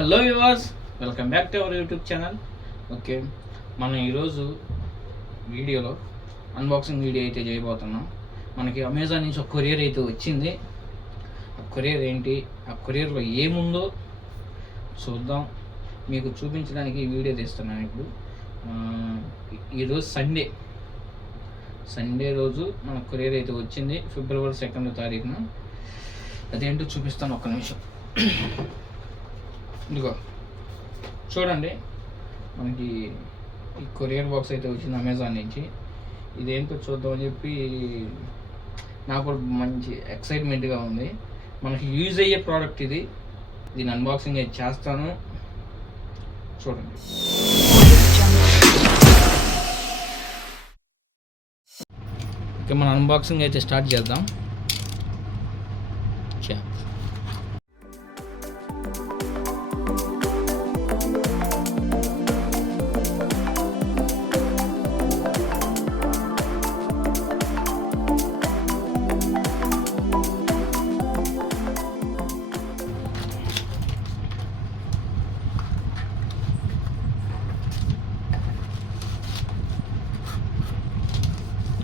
Hello viewers, welcome back to our YouTube channel. Okay, మనం ఈరోజు వీడియోలో అన్బాక్సింగ్ వీడియో అయితే చేయబోతున్నాం. మనకి అమెజాన్ నుంచి ఒక కొరియర్ అయితే వచ్చింది. ఆ కొరియర్ ఏంటి, ఆ కొరియర్లో ఏముందో చూద్దాం. మీకు చూపించడానికి ఈ వీడియో తీస్తున్నాను. ఇప్పుడు ఈరోజు సండే రోజు మన కొరియర్ అయితే వచ్చింది, ఫిబ్రవరి 2వ తారీఖున. అదేంటో చూపిస్తాను, ఒక్క నిమిషం. ఇదిగో చూడండి, మనకి ఈ కొరియర్ బాక్స్ అయితే వచ్చింది అమెజాన్ నుంచి. ఇదేంటో చూద్దామని చెప్పి నాకు కూడా మంచి ఎక్సైట్మెంట్గా ఉంది. మనకి యూజ్ అయ్యే ప్రోడక్ట్ ఇది. దీని అన్బాక్సింగ్ అయితే చేస్తాను, చూడండి. ఓకే, మన అన్బాక్సింగ్ అయితే స్టార్ట్ చేద్దాం.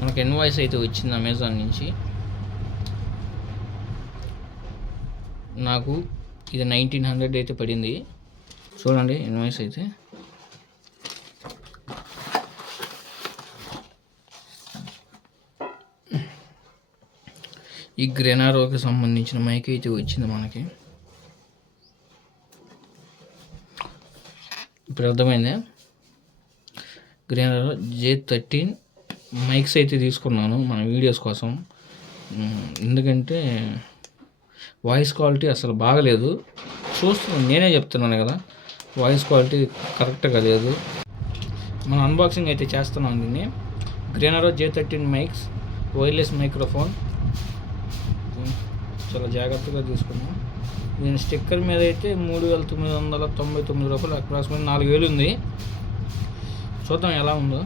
మనకి ఇన్వాయిస్ అయితే వచ్చింది అమెజాన్ నుంచి. నాకు ఇది 1900 అయితే పడింది. చూడండి ఇన్వాయిస్ అయితే. ఈ గ్రెనారోకి సంబంధించిన మైక్ అయితే వచ్చింది మనకి. ఇప్పుడు అర్థమైంది. గ్రెనారో J13 మైక్స్ అయితే తీసుకున్నాను మన వీడియోస్ కోసం. ఎందుకంటే వాయిస్ క్వాలిటీ అసలు బాగలేదు. చూస్తున్నాను, నేనే చెప్తున్నాను కదా, వాయిస్ క్వాలిటీ కరెక్ట్గా లేదు. మనం అన్బాక్సింగ్ అయితే చేస్తున్నాం దీన్ని. గ్రెనారో J13 మైక్స్, వైర్లెస్ మైక్రోఫోన్. చాలా జాగ్రత్తగా తీసుకున్నాం. దీని స్టిక్కర్ మీద అయితే 3,999 రూపాయలు, అప్రాక్సిమేట్ 4,000 ఉంది. చూద్దాం ఎలా ఉందో.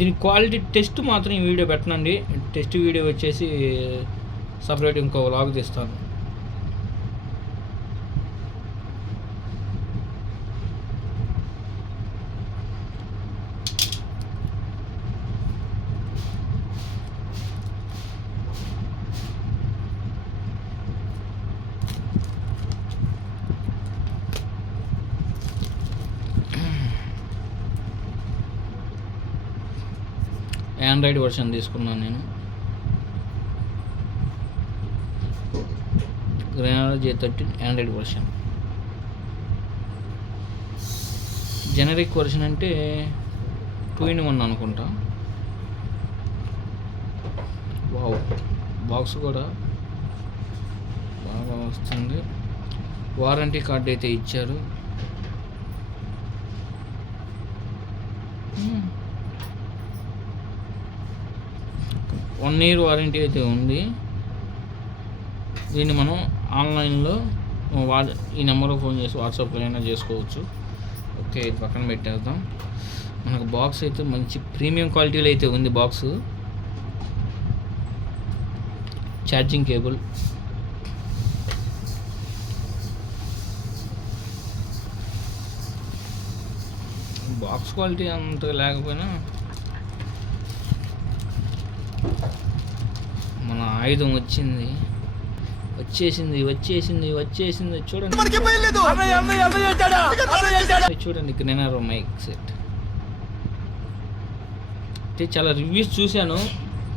దీని క్వాలిటీ టెస్ట్ మాత్రం ఈ వీడియో పెట్టనండి. టెస్ట్ వీడియో వచ్చేసి సపరేట్ ఇంకో వ్లాగ్ తీస్తాను. ఆండ్రాయిడ్ వర్షన్ తీసుకున్నాను నేను. గ్రెనారో J13 Android version. Generic version అంటే 2-in-1 అనుకుంటా. వావ్, బాక్స్ కూడా బాగా వస్తుంది. వారంటీ కార్డు అయితే ఇచ్చారు. వన్ ఇయర్ వారంటీ అయితే ఉంది. దీన్ని మనం ఆన్లైన్లో ఈ నెంబర్లో ఫోన్ చేసి వాట్సాప్లో అయినా చేసుకోవచ్చు. ఓకే, ఇది పక్కన పెట్టేద్దాం. మనకు బాక్స్ అయితే మంచి ప్రీమియం క్వాలిటీలో అయితే ఉంది. Box, charging cable, box quality అంత లేకపోయినా మన ఆయుధం వచ్చేసింది. చూడండి గ్రెనారో మైక్ సెట్. అంటే చాలా రివ్యూస్ చూశాను,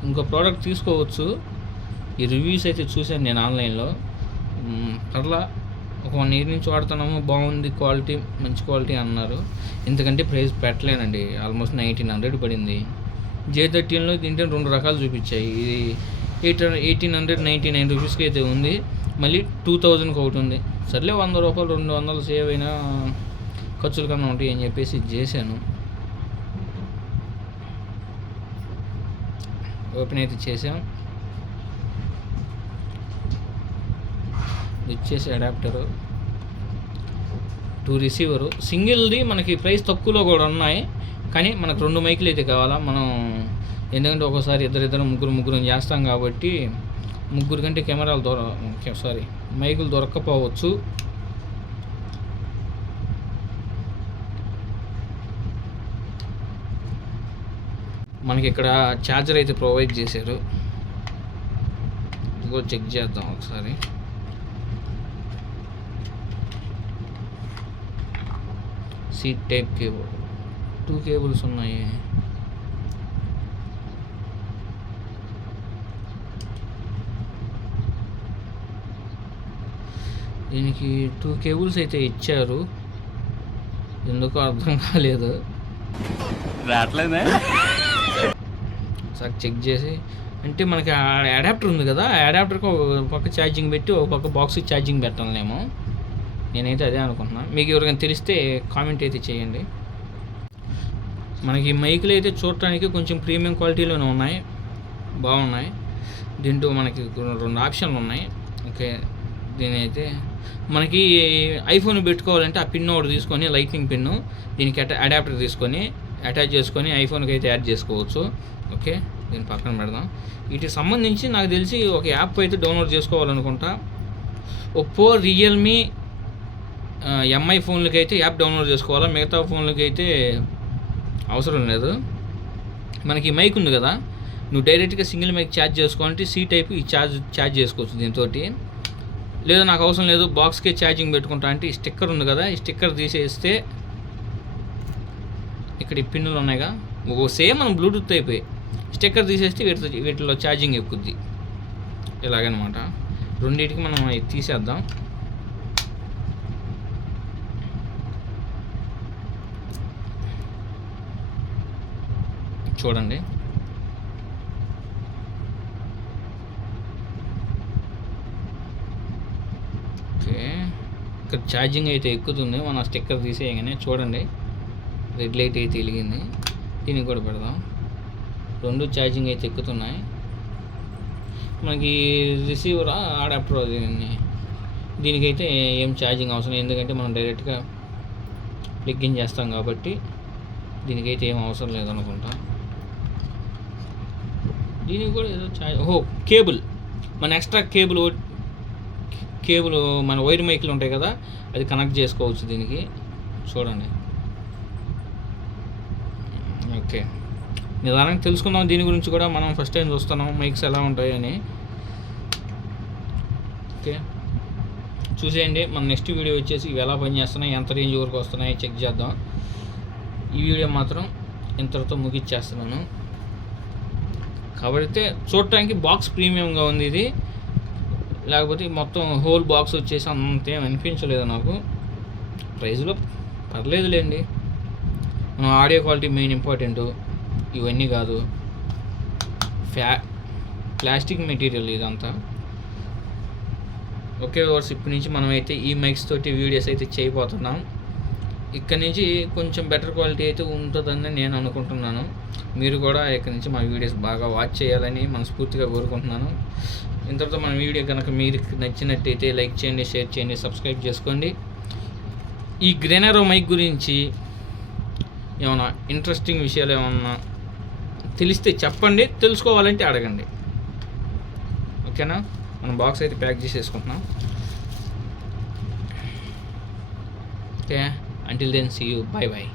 ఇంకో ప్రోడక్ట్ తీసుకోవచ్చు. ఈ రివ్యూస్ అయితే చూశాను నేను ఆన్లైన్లో. అట్లా ఒక 1 year నుంచి వాడుతున్నాము, బాగుంది, క్వాలిటీ మంచి క్వాలిటీ అన్నారు. ఎందుకంటే ప్రైస్ పెట్టలేనండి, ఆల్మోస్ట్ 1900 పడింది. J13లో దీంట్లో 2 రకాలు చూపించాయి. ఇది 1,899 రూపీస్కి అయితే ఉంది. మళ్ళీ 2,000కి ఒకటి ఉంది. సర్లే, 100 రూపాయలు 200 సేవ్ అయినా ఖర్చుల కన్నా ఉంటాయి అని చెప్పేసి చేశాను. ఓపెన్ అయితే చేసాం. ఇచ్చేసి అడాప్టరు, 2 రిసీవరు. సింగిల్ది మనకి ప్రైస్ తక్కువలో కూడా ఉన్నాయి, కానీ మనకు 2 మైకులు అయితే కావాలా. మనం ఎందుకంటే ఒకసారి ఇద్దరు ముగ్గురు చేస్తాం కాబట్టి ముగ్గురు కంటే కెమెరాలు మైకులు దొరక్కపోవచ్చు. మనకి ఇక్కడ ఛార్జర్ అయితే ప్రొవైడ్ చేశారు. ఇది కూడా చెక్ చేద్దాం ఒకసారి. సీట్ టైప్ కేబుల్, 2 కేబుల్స్ ఉన్నాయి. దీనికి 2 కేబుల్స్ అయితే ఇచ్చారు, ఎందుకో అర్థం కాలేదు. ఒకసారి చెక్ చేసి, అంటే మనకి అడాప్టర్ ఉంది కదా, ఆ అడాప్టర్కి ఒక పక్క ఛార్జింగ్ పెట్టి ఒక పక్క బాక్స్కి ఛార్జింగ్ పెట్టాలేమో, నేనైతే అదే అనుకుంటున్నాను. మీకు ఎవరికైనా తెలిస్తే కామెంట్ అయితే చేయండి. మనకి మైకులు అయితే చూడటానికి కొంచెం ప్రీమియం క్వాలిటీలోనే ఉన్నాయి, బాగున్నాయి. దీంట్లో మనకి 2 ఆప్షన్లు ఉన్నాయి. ఓకే, దీని అయితే మనకి ఐఫోన్ పెట్టుకోవాలంటే ఆ పిన్ ఒకటి తీసుకొని, లైట్నింగ్ పిన్ను, దీనికి అడాప్టర్ తీసుకొని అటాచ్ చేసుకొని ఐఫోన్కి అయితే యాడ్ చేసుకోవచ్చు. ఓకే, దీన్ని పక్కన పెడదాం. వీటికి సంబంధించి నాకు తెలిసి ఒక యాప్ అయితే డౌన్లోడ్ చేసుకోవాలనుకుంటా. ఒప్పో, రియల్మీ, ఎంఐ ఫోన్లకి అయితే యాప్ డౌన్లోడ్ చేసుకోవాలా, మిగతా ఫోన్లకి అయితే అవసరం లేదు. మనకి మైక్ ఉంది కదా, నువ్వు డైరెక్ట్గా సింగిల్ మైక్ ఛార్జ్ చేసుకోవాలంటే సి టైప్ ఈ ఛార్జ్ చేసుకోవచ్చు దీంతో. లేదా నాకు అవసరం లేదు, బాక్స్కే ఛార్జింగ్ పెట్టుకుంటా అంటే ఈ స్టిక్కర్ ఉంది కదా, ఈ స్టిక్కర్ తీసేస్తే ఇక్కడ ఈ పిన్నులు ఉన్నాయిగా, సేమ్ మనం బ్లూటూత్ అయిపోయి స్టిక్కర్ తీసేస్తే వీటిలో ఛార్జింగ్ ఎక్కుద్ది. ఇలాగనమాట. రెండింటికి మనం ఇది తీసేద్దాం. చూడండి, ఓకే, ఇక్కడ ఛార్జింగ్ అయితే ఎక్కుతుంది. మన స్టిక్కర్ తీసేయగానే చూడండి రెడ్ లైట్ అయితే వెలిగింది. దీనికి కూడా పెడదాం. 2 ఛార్జింగ్ అయితే ఎక్కుతున్నాయి. మనకి రిసీవర్ అడాప్టర్ దీనికైతే ఏం ఛార్జింగ్ అవసరం, ఎందుకంటే మనం డైరెక్ట్గా ప్లగ్ ఇన్ చేస్తాం కాబట్టి దీనికైతే ఏం అవసరం లేదనుకుంటా. దీనికి కూడా ఏదో కేబుల్, మన ఎక్స్ట్రా కేబుల్ మన వైర్ మైకులు ఉంటాయి కదా, అది కనెక్ట్ చేసుకోవచ్చు దీనికి. చూడండి, ఓకే, నిదానంగా తెలుసుకుందాం దీని గురించి కూడా. మనం ఫస్ట్ టైం చూస్తున్నాం మైక్స్ ఎలా ఉంటాయి అని. ఓకే, చూసేయండి. మన నెక్స్ట్ వీడియో వచ్చేసి ఇవి ఎలా పనిచేస్తున్నాయి, ఎంత రేంజ్ వరకు వస్తున్నాయి చెక్ చేద్దాం. ఈ వీడియో మాత్రం ఇంతటితో ముగిచ్చేస్తున్నాను. కాబట్టి చూడటానికి బాక్స్ ప్రీమియంగా ఉంది ఇది, లేకపోతే మొత్తం హోల్ బాక్స్ వచ్చేసి అంతేం అనిపించలేదు నాకు. ప్రైస్లో పర్లేదులేండి. మనం ఆడియో క్వాలిటీ మెయిన్ ఇంపార్టెంట్, ఇవన్నీ కాదు. ప్లాస్టిక్ మెటీరియల్ ఇదంతా. ఓకే వర్స్, ఇప్పటి నుంచి మనమైతే ఈ మైక్స్ తోటి వీడియోస్ అయితే చేయబోతున్నాం. ఇక్కడ నుంచి కొంచెం బెటర్ క్వాలిటీ అయితే ఉంటుందని నేను అనుకుంటున్నాను. మీరు కూడా ఇక్కడ నుంచి మా వీడియోస్ బాగా వాచ్ చేయాలని మనస్ఫూర్తిగా కోరుకుంటున్నాను. ఇంతటితో మన వీడియో కనుక మీకు నచ్చినట్టయితే లైక్ చేయండి, షేర్ చేయండి, సబ్స్క్రైబ్ చేసుకోండి. ఈ గ్రెనరో మైక్ గురించి ఏమైనా ఇంట్రెస్టింగ్ విషయాలు ఏమన్నా తెలిస్తే చెప్పండి, తెలుసుకోవాలంటే అడగండి. ఓకేనా, మనం బాక్స్ అయితే ప్యాక్ చేసేసుకుంటున్నాం. Okay, until then, see you, bye bye.